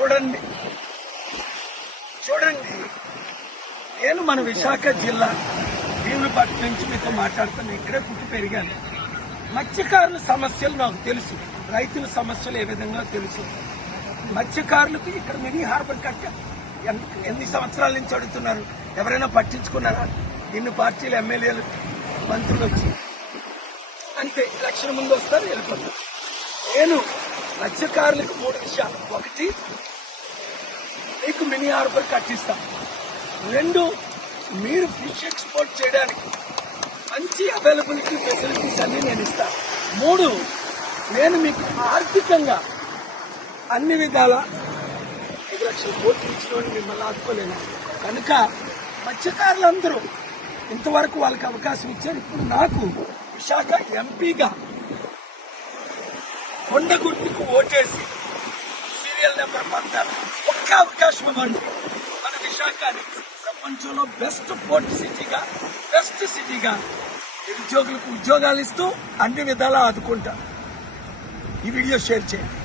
చూడండి చూడండి నేను మన విశాఖ జిల్లా భీములపట్నం నుంచి మీతో మాట్లాడుతాను. ఇక్కడే పుట్టి పెరిగాను. మత్స్యకారుల సమస్యలు నాకు తెలుసు, రైతుల సమస్యలు ఏ విధంగా తెలుసు. మత్స్యకారులకు ఇక్కడ మినీ హార్బర్ కట్టారు. ఎన్ని సంవత్సరాల నుంచి అడుగుతున్నారు, ఎవరైనా పట్టించుకున్నారా? ఇన్ని పార్టీలు ఎమ్మెల్యేలు మంత్రులు వచ్చి అంతే ఎలక్షన్ ముందు వస్తారు, వెళ్ళిపోతారు. నేను మత్స్యకారులకు 3 విషయాలు: 1, మీకు మినీ హార్బర్ కట్టిస్తాం. 2, మీరు ఫిష్ ఎక్స్పోర్ట్ చేయడానికి మంచి అవైలబిలిటీ ఫెసిలిటీస్ అన్ని నేను ఇస్తాను. 3, నేను మీకు ఆర్థికంగా అన్ని విధాల 5 లక్షల కోట్లు ఇచ్చిన మిమ్మల్ని ఆదుకోలేను. కనుక మత్స్యకారులందరూ ఇంతవరకు వాళ్ళకి అవకాశం ఇచ్చారు. ఇప్పుడు నాకు విశాఖ ఎంపీగా కొండ గుర్తుకు ఓటేసి సీరియల్ నెంబర్ 16 ఒక్క అవకాశం ఇవ్వండి. మన విశాఖని ప్రపంచంలో బెస్ట్ పోర్ట్ సిటీగా, బెస్ట్ సిటీగా నిరుద్యోగులకు ఉద్యోగాలు ఇస్తూ అన్ని విధాలా ఆదుకుంటా. ఈ వీడియో షేర్ చేయండి.